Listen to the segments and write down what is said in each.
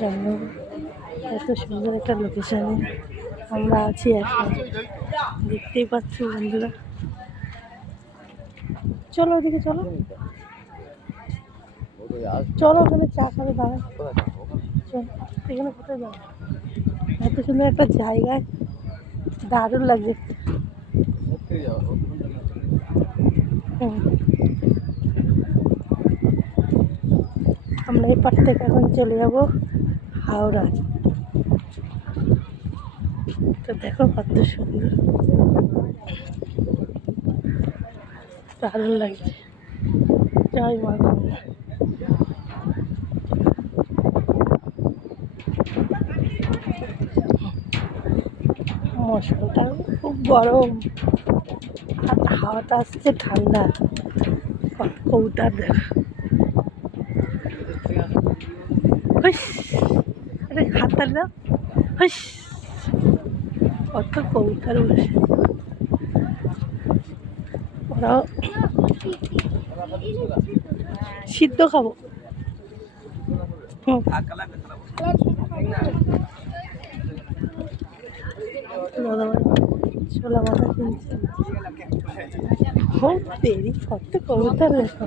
জন্য এত সুন্দর একটা লোকেশানে আমরা আছি এখন, দেখতেই পাচ্ছি বন্ধুরা। চলো ওদিকে চলো, চলো ওখানে চা খাবে দাঁড়ায়। চলো এখানে কোথায় যাবো, এত সুন্দর একটা জায়গায়, দারুণ লাগছে। আমরা এই পাট থেকে এখন চলে যাব হাওড়া। তো দেখো কত সুন্দর, দারুণ লাগছে। জয় মা গঙ্গা। মৌসুমটা খুব গরম আর হাওয়াটা আসছে ঠান্ডা। কবুতর দেখো, হাত তালি দাও, কত কবুতর বসে। ওরাও সিদ্ধ খাবো। ছোলা মাথা কিনছে, দেরি কত কবুতর দেখো।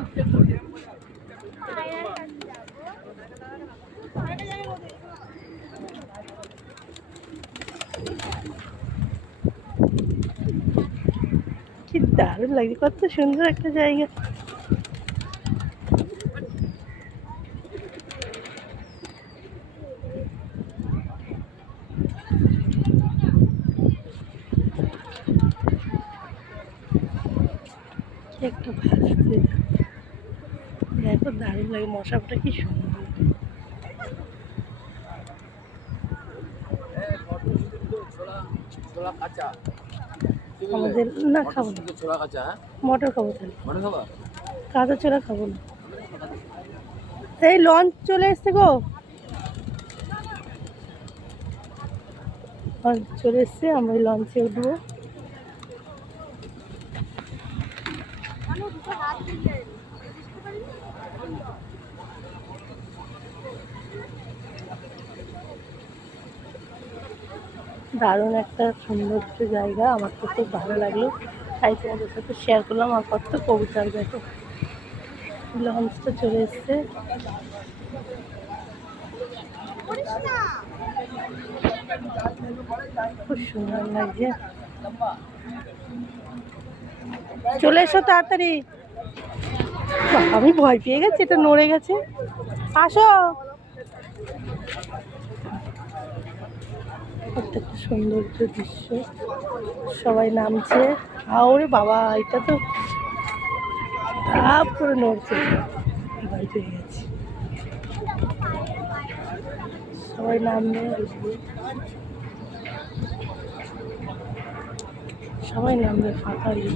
কি দারুণ লাগে, কত সুন্দর একটা জায়গা। একটা ভাসছে দেখো, দারুণ লাগে। মশাটা কি সুন্দর, আমাদের না খাবো না, মটর খাবো, তাহলে কাঁচা ছোলা খাবো না। এই লঞ্চ চলে এসছে গো, লঞ্চ চলে এসছে, আমরা লঞ্চে উঠবো। দারুণ একটা সৌন্দর্য জায়গা, আমার তো খুব ভালো লাগলো, তাই তোমাদের সাথে শেয়ার করলাম। আর কত কবুতর দেখো, লঞ্চটা চলে এসছে। খুব সুন্দর লাগছে, চলে এসো তাড়াতাড়ি। আমি ভয় পেয়ে গেছি, এটা নড়ে গেছে। আসো, একটা সৌন্দর্য দৃশ্য, সবাই নামছে। ওরে বাবা, এটা তো পুরো নড়ছে, ভয় পেয়ে গেছি। সবাই নামবে, সবাই নামবে, ফাঁকা ইয়ে।